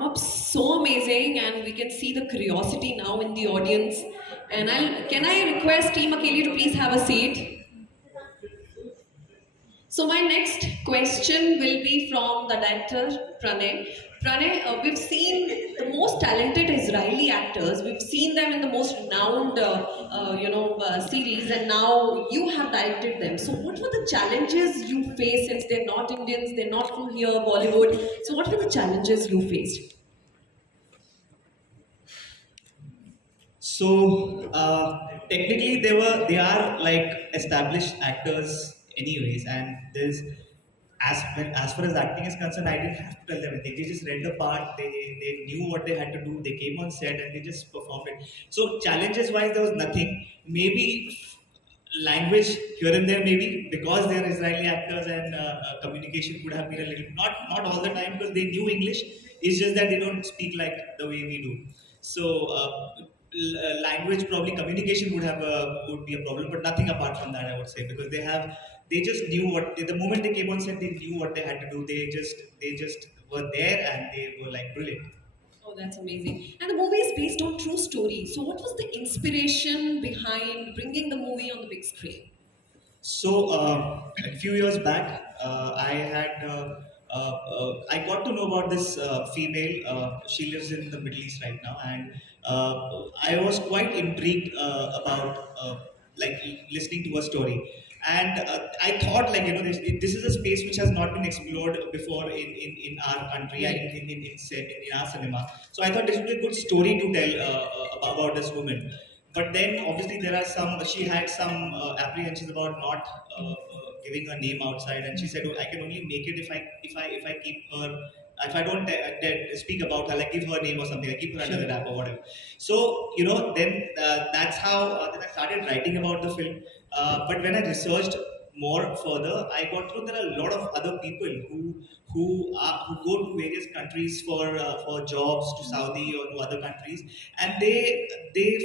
come up so amazing, and we can see the curiosity now in the audience. And can I request Team Akelli to please have a seat? So my next question will be from the director Pranay. Pranay, we've seen the most talented Israeli actors. We've seen them in the most renowned, series, and now you have directed them. So what were the challenges you faced since they're not Indians, they're not from here, Bollywood? So what were the challenges you faced? Technically, they are like established actors anyways, and there's as far as acting is concerned, I didn't have to tell them anything. They just read the part, they knew what they had to do, they came on set and they just performed it. So challenges wise, there was nothing. Maybe language here and there, maybe because they are Israeli actors, and communication could have been a little not all the time because they knew English. It's just that they don't speak like the way we do. So language, probably communication would be a problem, but nothing apart from that, I would say, because they just knew the moment they came on set, they knew what they had to do. They just were there and they were like brilliant. Oh, that's amazing. And the movie is based on true story. So what was the inspiration behind bringing the movie on the big screen? So a few years back, I got to know about this female. She lives in the Middle East right now, and I was quite intrigued about like listening to her story. And I thought, like, this is a space which has not been explored before in our country and in our cinema. So I thought this would be a good story to tell about this woman. But then obviously there are she had some apprehensions about not giving her name outside, and she said, oh, I can only make it if I keep her, if I don't speak about her, like give her name or something, I keep her under the wrap or whatever. So then that's how then I started writing about the film. But when I researched more further, I got to know there are a lot of other people who go to various countries for jobs, to Saudi or to other countries, and they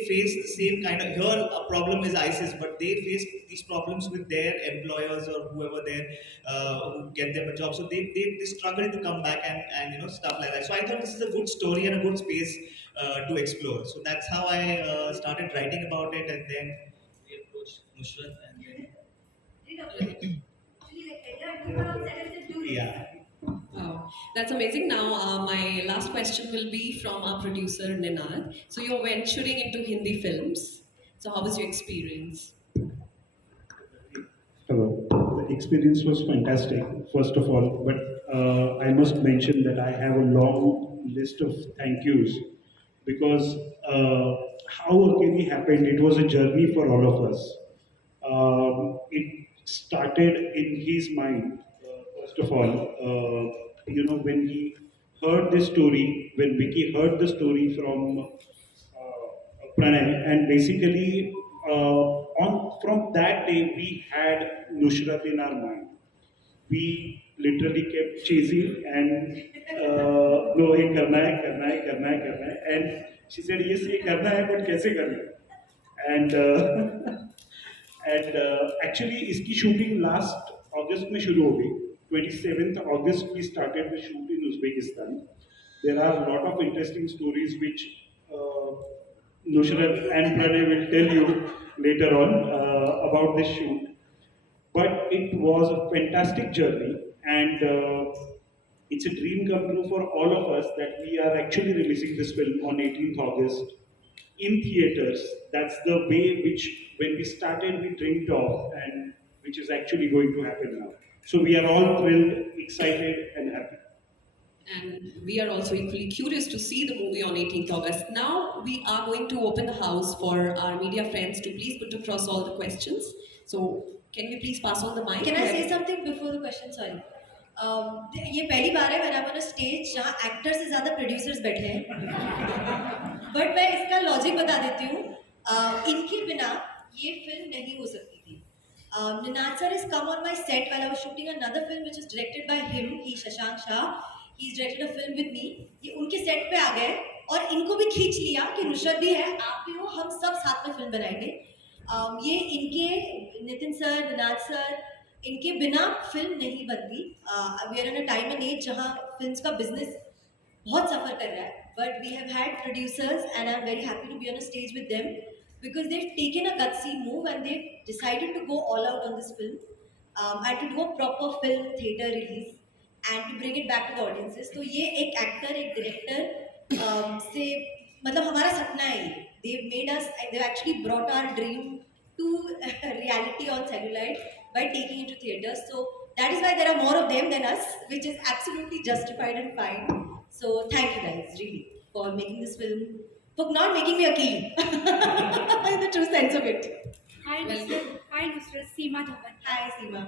face the same kind of, here a problem is ISIS, but they face these problems with their employers or whoever who get them a job. So they struggle to come back and stuff like that. So I thought this is a good story and a good space to explore. So that's how I started writing about it, and then we approached Nushrratt, and then yeah. Wow, that's amazing. Now, my last question will be from our producer Ninad. So, you're venturing into Hindi films. So, how was your experience? Hello. The experience was fantastic, first of all, but I must mention that I have a long list of thank yous because how Akelli happened, it was a journey for all of us. It started in his mind, first of all, when he heard this story, when Vicky heard the story from Pranay, and basically on from that day we had Nushrratt in our mind. We literally kept chasing and no, ये करना है, करना है, करना है, करना है, and she said yes, ये करना है, but कैसे करना है? And and actually इसकी shooting last August में शुरू हो गई. 27th August we started the shoot in Uzbekistan. There are a lot of interesting stories which Nushrratt and Pranay will tell you later on about this shoot. But it was a fantastic journey, and it's a dream come true for all of us that we are actually releasing this film on 18th August in theaters. That's the way which, when we started, we dreamed of, and which is actually going to happen now. So we are all thrilled, excited, and happy. And we are also equally curious to see the movie on 18th August. Now, we are going to open the house for our media friends to please put across all the questions. So, can we please pass on the mic? Can I say something before the question? Sorry. ये पहली बार है when I'm on a stage जहाँ actors से ज़्यादा producers बैठे हैं. But मैं इसका logic बता देती हूँ. इनके बिना ये film नहीं हो सकती थी. Ninad sir has come on my set while I was shooting another film which is directed by him. He Shashank Shah. He's directed a film with me. ये उनके set पे आ गए और इनको भी खींच लिया कि नुशरत भी है, आप भी हो, हम सब साथ में film बनाएंगे. ये इनके नितिन सर, निनाद सर, इनके बिना फिल्म नहीं बनती. We are in a time and age जहाँ फिल्म्स का बिजनेस बहुत सफ़र कर रहा है, but we have had producers and I'm very happy to be on a stage with them because they've taken a gutsy move and they've decided to go all out on this film and to do a proper film theater release and to bring it back to the audiences. तो ये एक actor, एक director से मतलब हमारा सपना है ये. They've made us, they've actually brought our dream to reality on celluloid by taking it to theaters. So that is why there are more of them than us, which is absolutely justified and fine. So thank you guys, really, for making this film, for not making me Akelli in the true sense of it. Hi, Nusrat. Hi, Nusrat. Seema Dhawan. Hi, Seema.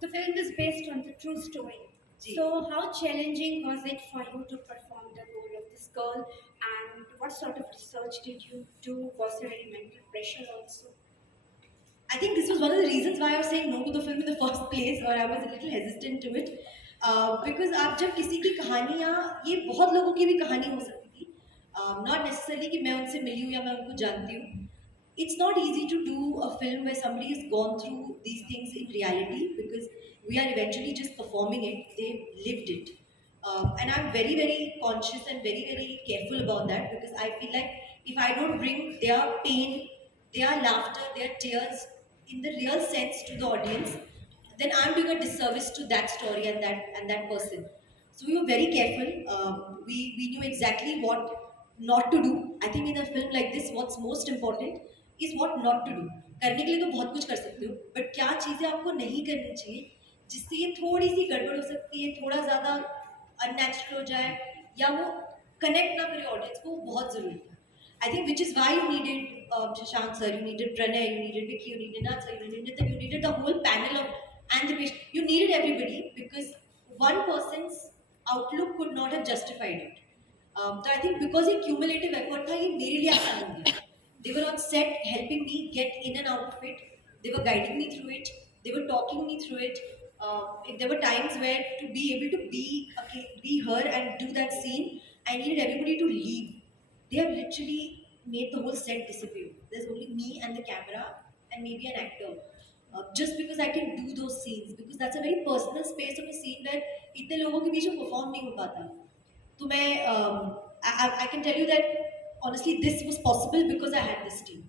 The film is based on the true story. Ji. So, how challenging was it for you to perform the role of this girl, and what sort of research did you do? Was there any mental pressure also? I think this was one of the reasons why I was saying no to the film in the first place, or I was a little hesitant to it. Because आप जब किसी की कहानियाँ, ये बहुत लोगों की भी कहानी हो सकती थी, not necessarily कि मैं उनसे मिली हूँ या मैं उनको जानती हूँ. It's not easy to do a film where somebody has gone through these things in reality because we are eventually just performing it. They've lived it. And I'm very, very conscious and very, very careful about that because I feel like if I don't bring their pain, their laughter, their tears in the real sense to the audience, then I'm doing a disservice to that story and that person. So we were very careful. We knew exactly what not to do. I think in a film like this, what's most important is what not to do. करने के लिए तो बहुत कुछ कर सकते हो, but क्या चीज़ें आपको नहीं करनी चाहिए, जिससे ये थोड़ी सी गड़बड़ हो सकती है, थोड़ा ज़्यादा unnatural हो जाए, या वो connect ना करे audience को, वो बहुत ज़रूरी है. I think which is why you needed Shashank sir, you needed Pranay, you needed Vicky, you needed Nath sir, you needed Nitin, you needed the whole panel of and the patient. You needed everybody because one person's outlook could not have justified it. So I think because ये cumulative effort था, ये मेरे लिए आसान हो गया. They were on set helping me get in and out of it. They were guiding me through it. They were talking me through it. If there were times where to be able to be her and do that scene, I needed everybody to leave. They have literally made the whole set disappear. There's only me and the camera and maybe an actor. Just because I can do those scenes, because that's a very personal space of a scene where इतने लोगों के बीच में perform नहीं हो पाता. तो मैं I can tell you that honestly this was possible because I had this team.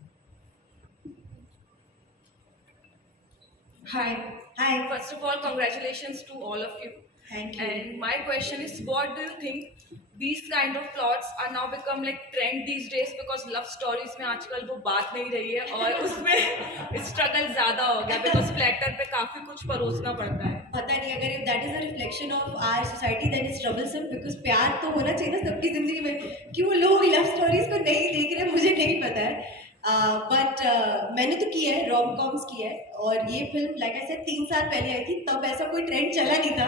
Hi. Hi. First of all, congratulations to all of you. Thank you. And my question is, what do you think these kind of plots are now become like trend these days because love stories में आजकल वो बात नहीं रही है और उसमें struggle ज़्यादा हो गया because platter पे काफी कुछ परोसना पड़ता है. पता नहीं अगर if that is a reflection of our society then it's troublesome because प्यार तो होना चाहिए ना सबकी जिंदगी में. क्यों लोग love stories को नहीं देख रहे मुझे नहीं पता है. बट मैंने तो किया है, रोम कॉम्स किया है और ये फिल्म लाइक आई सेड 3 साल पहले आई थी, तब ऐसा कोई ट्रेंड चला नहीं था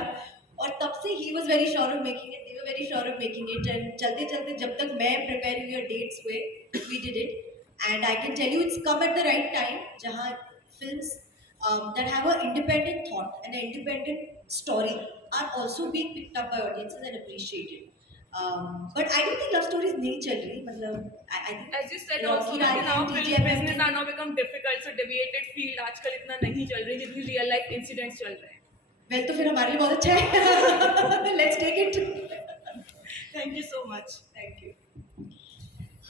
और तब से he was very sure of making it, they were very sure of making it and चलते चलते जब तक मैं प्रिपेयर हुई और डेट्स हुए we did it and I can tell you it's come at the right time जहाँ films that have an independent thought and an independent story are also being picked up by audiences and appreciated. But I don't think love stories नहीं चल रही, मतलब I think As you said Rocky also, Rani now and film TGM business are now become difficult, so deviated field आजकल इतना नहीं चल रही जितनी real life incidents चल रहे हैं. well तो फिर हमारे लिए बहुत अच्छा है. Let's take it. Thank you so much. Thank you.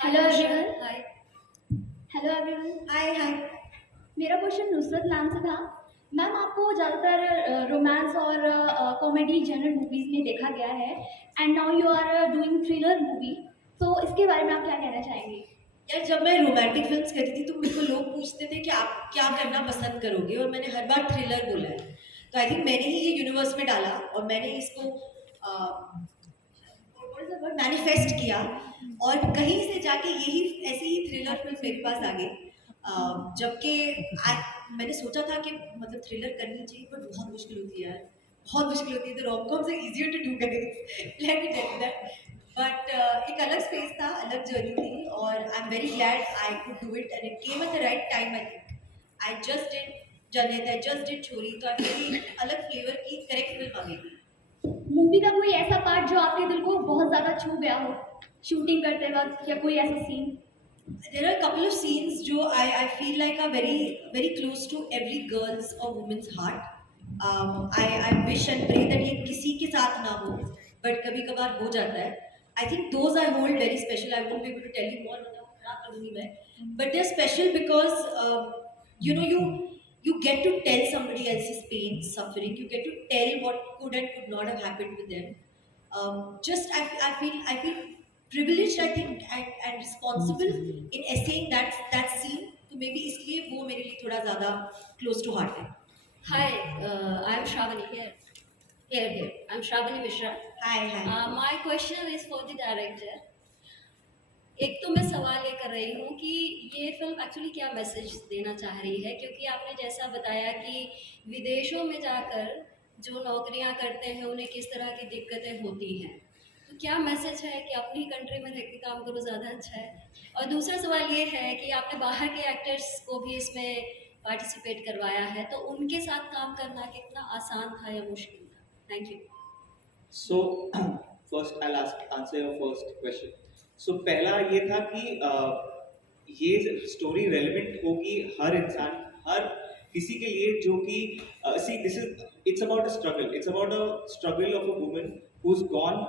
Hello everyone. Hi. Hello everyone. Hi. मेरा क्वेश्चन नुसरत मैम से था. मैम आपको ज़्यादातर रोमांस और कॉमेडी जनरल मूवीज़ में देखा गया है and now you are doing thriller movie, तो इसके बारे में आप क्या कहना चाहेंगे? यार जब मैं रोमांटिक फिल्म्स करती थी तो मुझे को लोग पूछते थे कि आप क्या करना पसंद करोगे और मैंने हर बार थ्रिलर बोला है. तो आई थिंक मैंने ही ये यूनिवर्स में डाला और मैंने इसको मैनिफेस्ट किया और कहीं से जाके यही ऐसी ही थ्रिलर फिल्म मेरे पास आ गई. जबकि मैंने सोचा था कि मतलब थ्रिलर करनी चाहिए बट बहुत मुश्किल होती है यार, बहुत मुश्किल होती है. तो रोम कॉम से easier to do guys, let me tell you that. But एक अलग स्पेस था, अलग जर्नी थी और I am very glad I could do it and it came at the right time. I think I just did Janhit, I just did छोरी, तो आई मेरी अलग फ्लेवर की करेक्ट फिल्म आ गई. मूवी का कोई ऐसा पार्ट जो आपके दिल को बहुत ज़्यादा छू गया हो शूटिंग करते वक्त, या कोई ऐसा scene? There are a couple of scenes जो I feel like are very close to every girl's or woman's heart. I wish and pray that ये किसी के साथ ना हो बट कभी कभार हो जाता है. I think those I hold very special. I won't be able to tell you more, वरना खराब कर दूंगी मैं. But they're special because you know you get to tell somebody else's pain, suffering. You get to tell what could and could not have happened with them. Just I feel privileged, I think, and responsible in essaying that scene. तो maybe इसलिए वो मेरे लिए थोड़ा ज़्यादा close to heart है. Hi, I'm Shravani here. Here. I'm Shravani Mishra. Hi. My question is for the director. एक तो मैं सवाल ये कर रही हूँ कि ये फिल्म एक्चुअली क्या मैसेज देना चाह रही है, क्योंकि आपने जैसा बताया कि विदेशों में जाकर जो नौकरियाँ करते हैं उन्हें किस तरह की दिक्कतें होती हैं, तो क्या मैसेज है कि अपनी कंट्री में रह के काम करो, ज़्यादा अच्छा है? और दूसरा सवाल ये है कि आपने बाहर के एक्टर्स को भी इसमें पार्टिसिपेट करवाया है, तो उनके साथ काम करना कितना आसान था या मुश्किल था? Thank you. So first I'll answer your first question. So पहला ये था कि ये स्टोरी रेलेवेंट होगी हर इंसान, हर किसी के लिए जो कि see this is it's about a struggle. It's about a struggle of a woman who's gone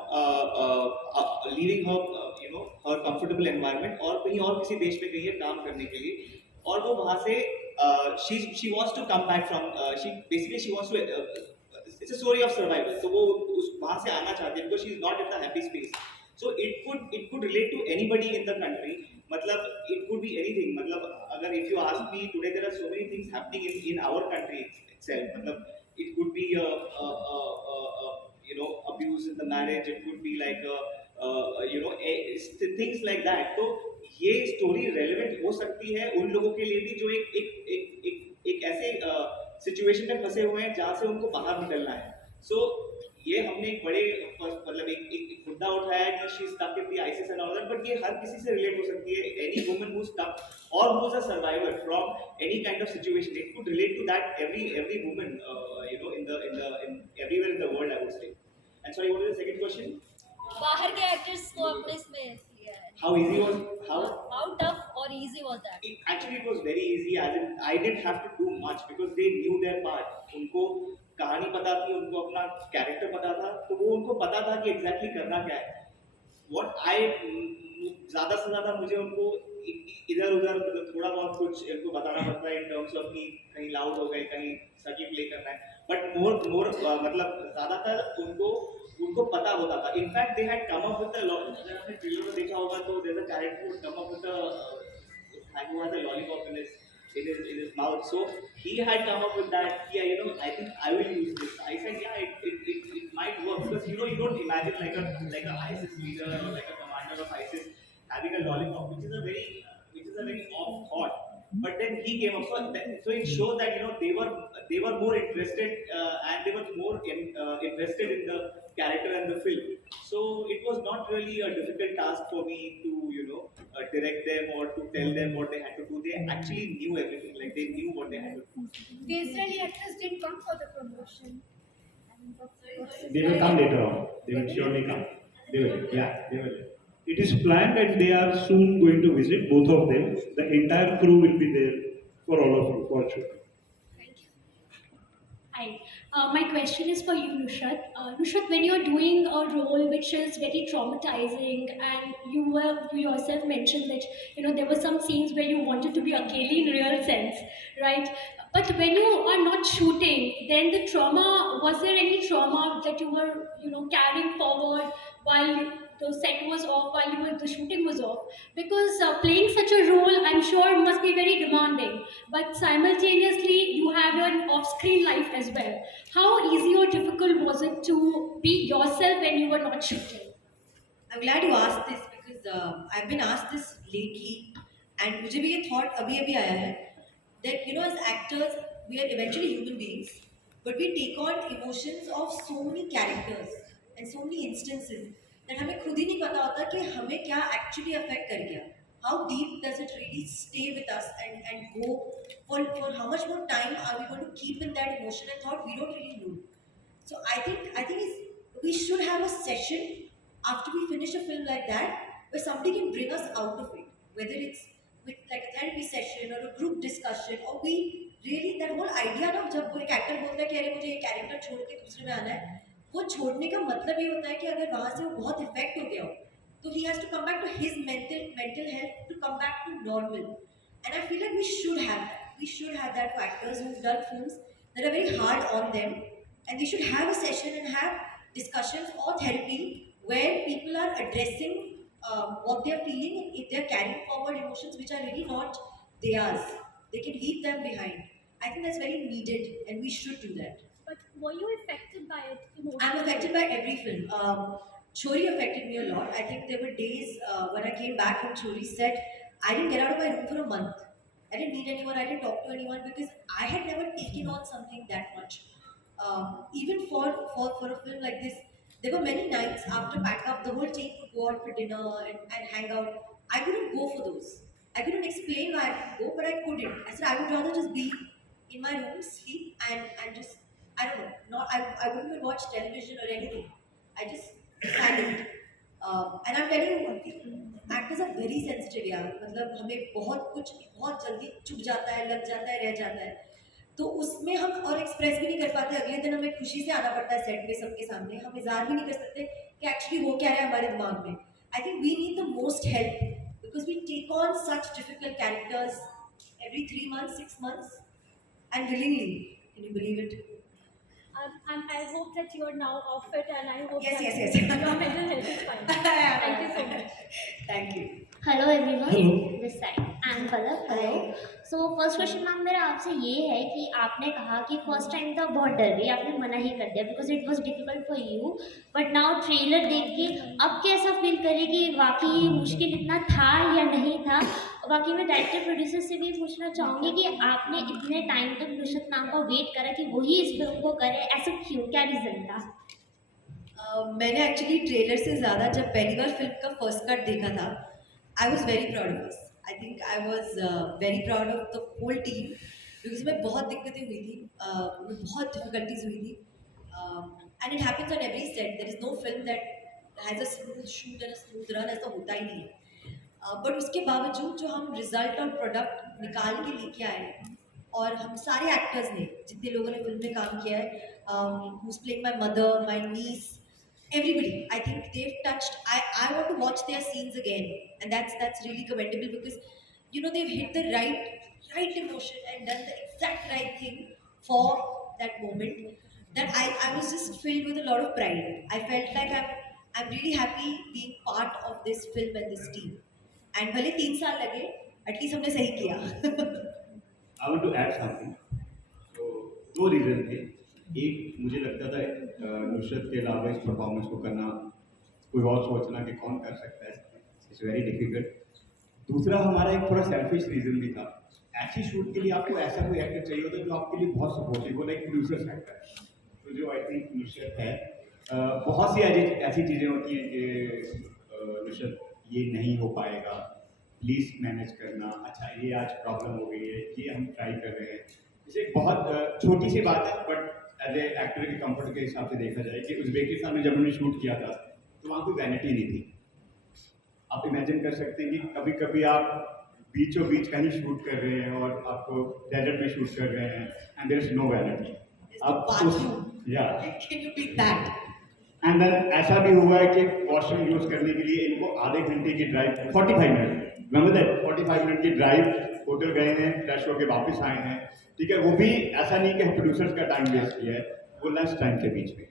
leaving her her comfortable environment और कहीं और किसी देश में गई है काम करने के लिए, और वो वहाँ से she wants to come back from she wants to it's a story of survival. So वो वहाँ से आना चाहती है because she is not in the happy space. So it could relate to anybody in the country. मतलब it could be anything. मतलब अगर if you ask me today, there are so many things happening in our country itself. मतलब it could be abuse in the marriage. It could be like things like that. तो ये story relevant हो सकती है उन लोगों के लिए भी जो एक ऐसे सिचुएशन में फंसे हुए हैं जहाँ से उनको बाहर निकलना है. सो ये हमने एक बड़े मतलब एक मुद्दा उठाया कि she stuck in the ICS and all that, but ये हर किसी से रिलेट हो सकती है. एनी वुमन हु स्टक और who is a survivor from any kind of situation, it could relate to that every woman in everywhere in the world, I would say. And sorry, what was the second question? बाहर के actors को अपने इसमें लिया है. How easy was How tough or easy was that? Actually, it was very easy. As in, I didn't have to do much because they knew their part. उनको कहानी पता थी, उनको अपना कैरेक्टर पता था, तो वो उनको पता था कि एग्जैक्टली करना क्या है. ज़्यादा से ज़्यादा मुझे उनको इधर उधर मतलब थोड़ा बहुत कुछ इनको बताना पड़ता है इन टर्म्स ऑफ कि कहीं लाउड हो गए, कहीं सकी प्ले करना है, बट मोर मतलब ज़्यादातर उनको पता होता था. In fact they had come up with the अगर आपने ट्रेलर में देखा होगा तो there is a character who come up with who has a lollipop in his mouth. So he had come up with that. Yeah, I think I will use this. I said, yeah, it might work because you don't imagine like a ISIS leader or like a commander of ISIS having a lollipop, which is a very off thought. But then he came up, so it shows that they were more interested and they were more invested in the character and the film. So it was not really a difficult task for me to direct them or to tell them what they had to do. They actually knew everything, like they knew what they had to do. The Israeli actors didn't come for the promotion. They will come later on. They will surely come. They will. It is planned and they are soon going to visit, both of them. The entire crew will be there for all of you, for sure. Hi. My question is for you, Nushrat. Nushrat, when you're doing a role which is very traumatizing, and you yourself mentioned that there were some scenes where you wanted to be Akelli in real sense, right? But when you are not shooting, then the trauma, was there any trauma that you were carrying forward while the set was off, while the shooting was off? Because playing such a role, I'm sure, must be very demanding. But simultaneously, you have an off-screen life as well. How easy or difficult was it to be yourself when you were not shooting? I'm glad you asked this because I've been asked this lately, and मुझे भी ये thought अभी आया है that as actors we are eventually human beings, but we take on emotions of so many characters and so many instances that हमें खुद ही नहीं पता होता कि हमें क्या actually affect कर गया. How deep does it really stay with us and go for how much more time are we going to keep in that emotion and thought we don't really know. So I think we should have a session after we finish a film like that where somebody can bring us out of it, whether it's with like a therapy session or a group discussion, or we really that whole idea ना जब वो एक actor बोलता है कि अरे मुझे ये character छोड़ के दूसरे में आना है, वो छोड़ने का मतलब ये होता है कि अगर वहाँ से वो बहुत इफेक्ट हो गया हो, तो he has to come back to his mental health to come back to normal. And I feel like we should have that. We should have that for actors who've done films that are very hard on them, and they should have a session and have discussions or therapy where people are addressing what they are feeling, and if they are carrying forward emotions which are really not theirs, they can leave them behind. I think that's very needed, and we should do that. But were you affected by it I'm emotionally? affected by every film. Chori affected me a lot. I think there were days when I came back from Chori set, I didn't get out of my room for a month. I didn't meet anyone, I didn't talk to anyone because I had never taken on something that much. Even for a film like this, there were many nights after pack up, the whole team would go out for dinner and hang out. I couldn't go for those. I couldn't explain why I couldn't go, but I couldn't. I said I would rather just be in my room, sleep, and just, I don't know, I wouldn't even watch television or anything. I just silent. And I'm telling you, actors are very sensitive यार. मतलब हमें बहुत जल्दी चुभ जाता है, लग जाता है, रह जाता है. तो उसमें हम और एक्सप्रेस भी नहीं कर पाते. अगले दिन हमें खुशी से आना पड़ता है सेट पे सबके सामने. हम इज़हार भी नहीं कर सकते कि एक्चुअली वो क्या है हमारे दिमाग में. I think we need the most help because we take on such difficult characters every 3 months, 6 months, and willingly. Can you believe it? And I hope that you are now off it, and I hope Yes, that yes, yes. your mental health is fine. Thank you so much. Thank you. Hello everyone, Hello. This side and Palak. Hello. So first question ma'am मेरा आपसे ये है कि आपने कहा कि first time तो बहुत डर गई, आपने मना ही कर दिया because it was difficult for you, but now trailer देख के अब कैसा फील करे कि वाकई ये मुश्किल इतना था या नहीं था. बाकी मैं डायरेक्टर प्रोड्यूसर से भी पूछना चाहूँगी कि आपने इतने टाइम तक नुशरत मैम का वेट करा कि वही इस फिल्म को करे, ऐसा क्यों, क्या रीज़न था? मैंने एक्चुअली ट्रेलर से ज़्यादा जब पहली बार फिल्म का फर्स्ट कट देखा था, I was very proud of us. I think I was very proud of the whole team because में बहुत दिक्कतें हुई थी, बहुत डिफिकल्टीज हुई थी. And it happens on every set. There is no film that has a smooth shoot and a smooth run. ऐसा होता ही नहीं है. बट उसके बावजूद जो हम रिजल्ट और प्रोडक्ट निकाल के लेके आए हैं, और हम सारे एक्टर्स ने, जितने लोगों ने फिल्म में काम किया है, who's playing my mother, my niece, everybody, I think they've touched. I want to watch their scenes again, and that's really commendable because you know they've hit the right emotion and done the exact right thing for that moment. That I was just filled with a lot of pride. I felt like I'm really happy being part of this film and this team. And भले 3 साल लगे, at least हमने सही किया. I want to add something. तो दो reason थे. एक, मुझे लगता था नुसरत के अलावा इस परफॉर्मेंस को करना कोई और सोचना कि कौन कर सकता है, इट्स वेरी डिफिकल्ट. दूसरा, हमारा एक थोड़ा सेल्फिश रीज़न भी था. ऐसी शूट के लिए आपको ऐसा कोई एक्टर चाहिए होता है जो आपके लिए बहुत सपोर्टिव हो, लाइक प्रोड्यूसर्स एक्टर. तो जो आई थिंक नुसरत है, बहुत सी ऐसी चीज़ें होती हैं कि नुसरत ये नहीं हो पाएगा, प्लीज़ मैनेज करना. अच्छा, ये आज प्रॉब्लम हो गई है, ये हम ट्राई कर रहे हैं. जैसे बहुत छोटी सी बात है, बट एज ए एक्टर के कंफर्ट के हिसाब से देखा जाए कि उज़्बेकिस्तान में जब हमने शूट किया था तो वहाँ कोई वैनिटी नहीं थी. आप इमेजिन कर सकते हैं कि कभी कभी आप बीचों बीच कहीं शूट कर रहे हैं और आपको डेजर्ट में शूट कर रहे हैं and there is no vanity. आप या Can you beat that? And then ऐसा भी हुआ है कि वॉशरूम यूज़ करने के लिए इनको आधे घंटे की drive, 45 minute, remember that, 45 minute की ड्राइव, होटल गए हैं, फ्रेश होकर वापस आए हैं. ठीक है, वो भी ऐसा नहीं कि हम प्रोड्यूसर्स का टाइम वेस्ट किया है, वो लंच टाइम के बीच में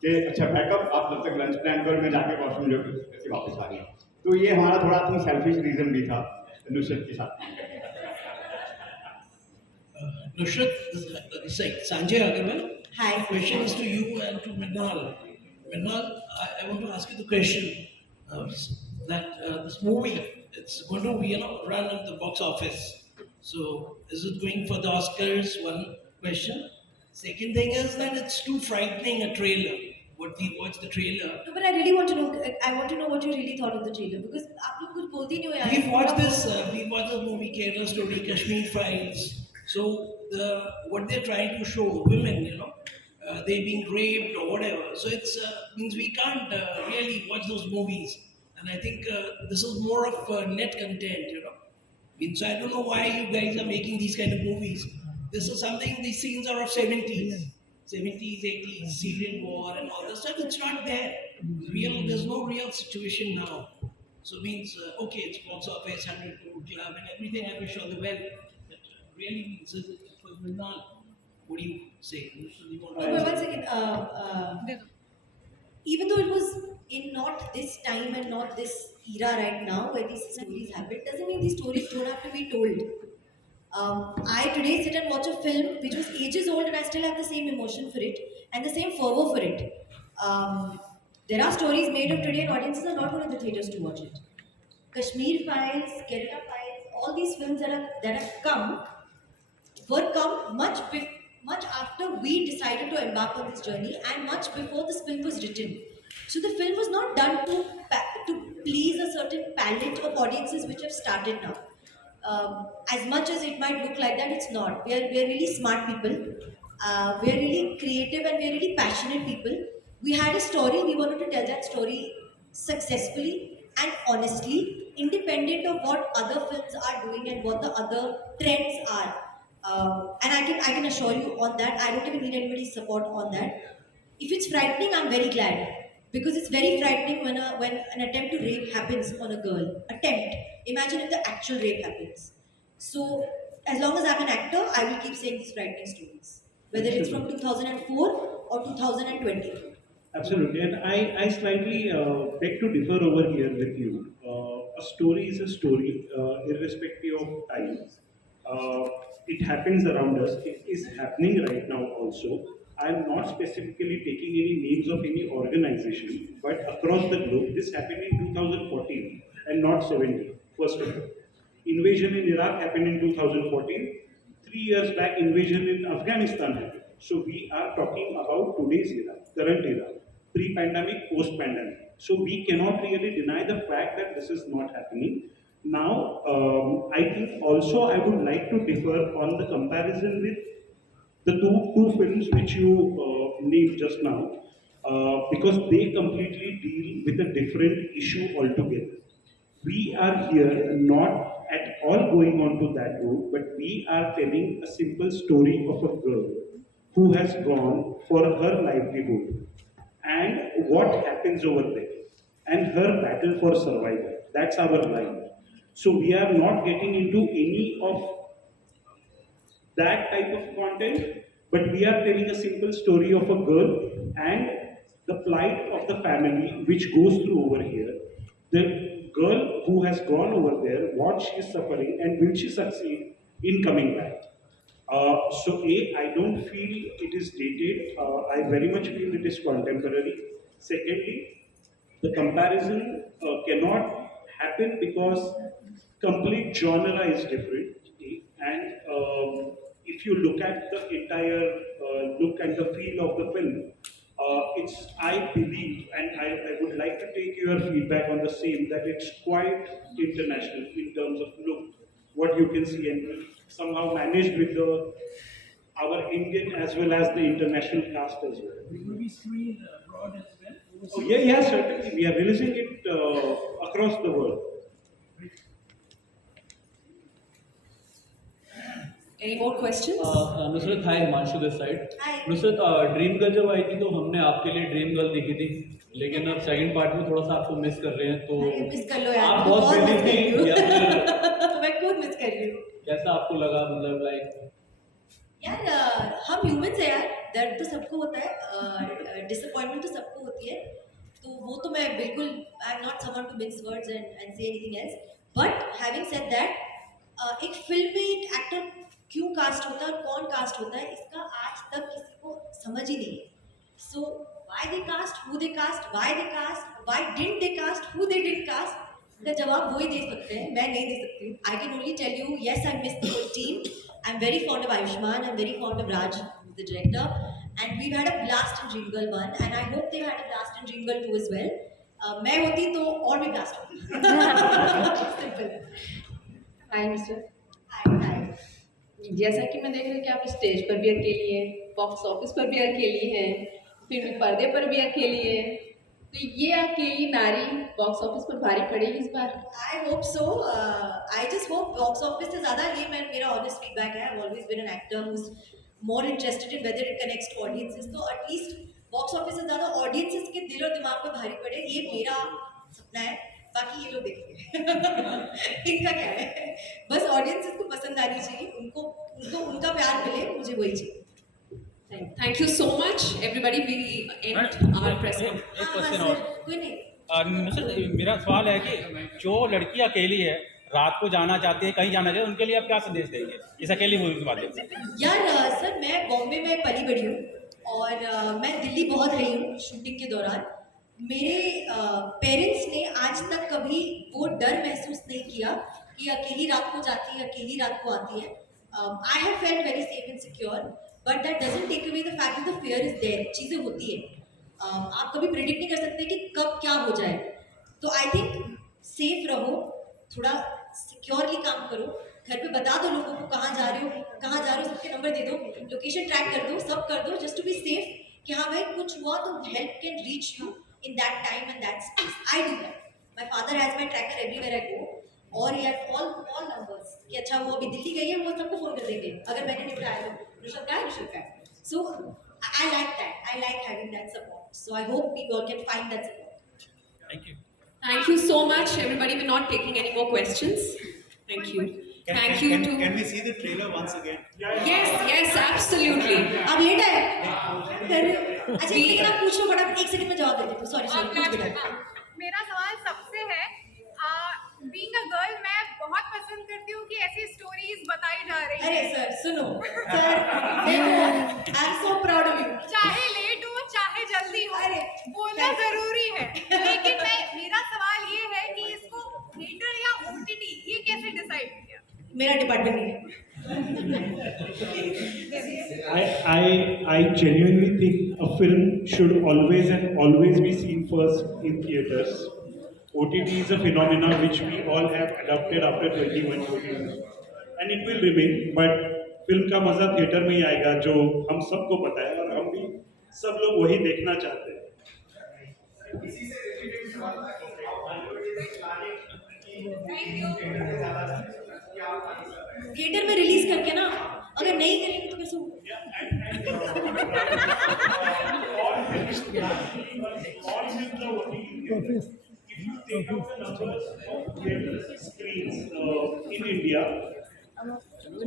कि अच्छा बैकअप, आप जब तक लंच प्लान करो, मैं जाके वॉशरूम जो ऐसे वापस आ गया. तो ये हमारा थोड़ा अपनी सेल्फिश रीज़न भी था नुसरत के साथ. Nushrratt, Sanjay Agarwal. Hi. Question is to you and to Mrinal. Mrinal, I want to ask you the question that this movie, it's going to be, run at the box office. So, is it going for the Oscars? One question. Second thing is that it's too frightening a trailer. What we watched the trailer. No, but I really want to know. I want to know what you really thought of the trailer because आप लोग कुछ बोलते नहीं हो यार. We watched this movie, Kerala Story, Kashmir Files. So what they're trying to show women, they being raped or whatever. So it's means we can't really watch those movies. And I think this is more of net content, Means I don't know why you guys are making these kind of movies. This is something. These scenes are of 70s. 70s, 80s, Syrian war and all that stuff. It's not there. There's no real situation now. So it means, okay, it's box office, 100 crore club and everything, I wish all the well. But really means, for Mrinal, what do you say? You want to No, but answer? one second. Even though it was in not this time and not this era right now where these stories happen, doesn't mean these stories don't have to be told. I today sit and watch a film which was ages old and I still have the same emotion for it and the same fervor for it. There are stories made of today and audiences are not going to the theatres to watch it. Kashmir Files, Kerala Files, all these films that have come were come much after we decided to embark on this journey and much before this film was written. So the film was not done to please a certain palette of audiences which have started now. As much as it might look like that, it's not. We are really smart people. We are really creative and we are really passionate people. We had a story. We wanted to tell that story successfully and honestly, independent of what other films are doing and what the other trends are. And I can assure you on that. I don't even need anybody's support on that. If it's frightening, I'm very glad because it's very frightening when an attempt to rape happens on a girl. Attempt. Imagine if the actual rape happens. So as long as I'm an actor, I will keep saying these frightening stories, whether it's from 2004 or 2020. Absolutely, and I slightly beg to differ over here with you. A story is a story, irrespective of time. Uh, it happens around us. It is happening right now also. I am not specifically taking any names of any organization, but across the globe, this happened in 2014 and not 70. First of all, invasion in Iraq happened in 2014. 3 years back, invasion in Afghanistan happened. So we are talking about today's era, current era, pre-pandemic, post-pandemic. So we cannot really deny the fact that this is not happening. Now, I think also I would like to differ on the comparison with the two films which you named just now, because they completely deal with a different issue altogether. We are here not at all going on to that route, but we are telling a simple story of a girl who has gone for her livelihood and what happens over there and her battle for survival. That's our line. So we are not getting into any of that type of content, but we are telling a simple story of a girl and the plight of the family which goes through over here. The girl who has gone over there, what she is suffering, and will she succeed in coming back? I don't feel it is dated. I very much feel it is contemporary. Secondly, the comparison cannot happen because complete genre is different. And if you look at the entire look and the feel of the film, it's, I believe, and I would like to take your feedback on the same, that it's quite international in terms of look, what you can see, and somehow managed with the our Indian as well as the international cast as well. Will be screened abroad as well? Oh, yeah, yeah, certainly. We are releasing it across the world. Any more questions? Nusrat, hi, Himanshu this side. Hi. Nusrat, dream girl जब आई थी तो हमने आपके लिए dream girl देखी थी, लेकिन अब सेकंड पार्ट में थोड़ा सा आपको मिस कर रहे हैं, तो मिस कर लो यार. आप बहुत बिजी थी या फिर मैं खुद मिस कर रही हूँ. कैसा आपको लगा, मतलब लाइक? यार हम ह्यूमंस हैं यार, दर्द तो सबको होता है, डिसअपॉइंटमेंट तो सबको होती है, तो वो तो मैं बिल्कुल, I am not someone to mix words and say anything else, but having said that, एक फिल्म में एक एक्टर क्यों कास्ट होता है और कौन कास्ट होता है, इसका आज तक किसी को समझ ही नहीं है. So why they cast, who they cast, why they cast, why didn't they cast, who they didn't cast, का जवाब वो ही दे सकते हैं, मैं नहीं दे सकती हूँ. I can only tell you, yes I miss the whole team. I'm very fond of Ayushman, I'm very fond of Raj, the director, and we've had a blast in Dream Girl 1, and I hope they've had a blast in Dream Girl 2 as well. मैं होती तो और भी blast होती. Simple. Hi, Mr. Hi. जैसा कि मैं देख रही हूँ कि आप स्टेज पर भी अकेली हैं, बॉक्स ऑफिस पर भी अकेली हैं, फिल्मी पर्दे पर भी अकेली हैं, तो ये अकेली नारी बॉक्स ऑफिस पर भारी पड़ेगी इस बार. I hope so. I just hope box office से ज़्यादा, ये मेरा honest feedback है. I've always been an actor who's more interested in whether it connects to audiences. तो at least बॉक्स ऑफिस से ज़्यादा ऑडियंसेस के दिल और दिमाग पे भारी पड़े, ये मेरा सपना है। बाकी ये लोग देखेंगे इनका क्या है, बस ऑडियंसेस को पसंद आनी चाहिए, उनको उनको उनका प्यार मिले, मुझे वही चाहिए। Thank you so much, everybody. We end our press conference. हाँ, क्वेश्चन हाँ, और सर, कोई नहीं। नुसरत, मेरा सवाल है कि जो लड़की अकेली है, रात को जाना चाहती है, कहीं जाना चाहती है, उनके लिए आप क्या संदेश देंगे इस अकेली मूवी के माध्यम से? यार सर, मैं बॉम्बे में पली बड़ी हूँ और मैं दिल्ली बहुत रही हूँ शूटिंग के दौरान। मेरे पेरेंट्स ने आज तक कभी वो डर महसूस नहीं किया कि अकेली रात को जाती है, अकेली रात को आती है। I have felt very safe and secure, but that doesn't take away the fact that the fear is there. चीज़ें होती है, आप कभी प्रिडिक्ट नहीं कर सकते कि कब क्या हो जाए। तो आई थिंक सेफ रहो, थोड़ा सिक्योरली काम करो, घर पे बता दो लोगों को कहाँ जा रहे हो, कहाँ जा रहे हो, सबके नंबर दे दो, लोकेशन ट्रैक कर दो, सब कर दो, जस्ट टू बी सेफ कि हाँ भाई कुछ हुआ तो help can reach you in that time and that space. I do that, my father has my tracker everywhere I go, और ही हैज ऑल नंबर्स कि अच्छा वो अभी दिल्ली गई है, वो सबको फोन कर देंगे अगर मैंने नहीं उठाया तो, नुशरत का है, नुशरत का है। So I like that, I like having that support, so I hope we all can find that support. Thank you. Thank you so much, everybody. We're not taking any more questions. Thank you. Thank you to. Can we see the trailer once again? Yes, yes, absolutely. अब late है अच्छा, लेकिन आप पूछ लो फटाफट, एक second में जवाब दे देती हूँ। सॉरी मेरा सवाल सबसे है, बीइंग अ गर्ल मैं बहुत पसंद करती हूँ कि ऐसी स्टोरीज बताई जा रही है। अरे सर सुनो, सर देखो, I am so proud of you. चाहे लेट हो चाहे जल्दी हो, अरे बोलना जरूरी है, लेकिन मेरा सवाल ये है कि इसको थिएटर या ओटीटी ये कैसे डिसाइड किया? मेरा डिपार्टमेंट नहीं है। I genuinely think a film should always and always be seen first in theaters. OTT is a phenomenon which we all have adopted after 21-14 and it will remain. But film का मजा theatre में ही आएगा, जो हम सबको पता है और हम भी सब लोग वही देखना चाहते हैं। थिएटर में रिलीज करके ना, अगर नहीं करेंगे तो कैसे होगा? Take out the numbers of theater screens in India,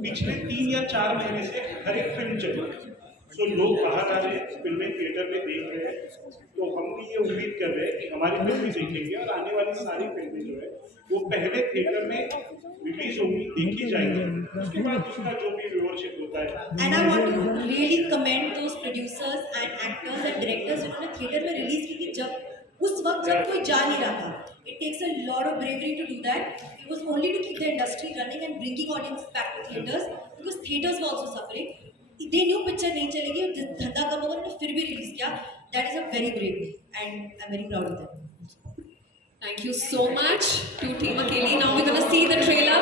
पिछले 3 या 4 महीने से हर एक फिल्म चली, तो लोग बाहर आ रहे हैं, फिल्में थिएटर में देख रहे हैं, तो हम भी ये उम्मीद कर रहे हैं कि हमारी फिल्म भी देखेंगे और आने वाली सारी फिल्में जो है वो पहले थिएटर में रिलीज होगी, देखी जाएगी, उसके बाद उसका जो भी व्यूअरशिप होता है। And I want to really commend those producers and actors and directors जिन्होंने थिएटर में रिलीज की थी, जब उस वक्त जब कोई जा नहीं रहा था। It takes a lot of bravery to do that. It was only to keep the industry running and bringing audience back to theaters because theaters were also suffering. They knew picture नहीं चलेगी, धंधा कम होगा, उन्होंने फिर भी release किया। That is a very brave and I'm very proud of them. Thank you so much to Team Akelli. Now we're gonna see the trailer.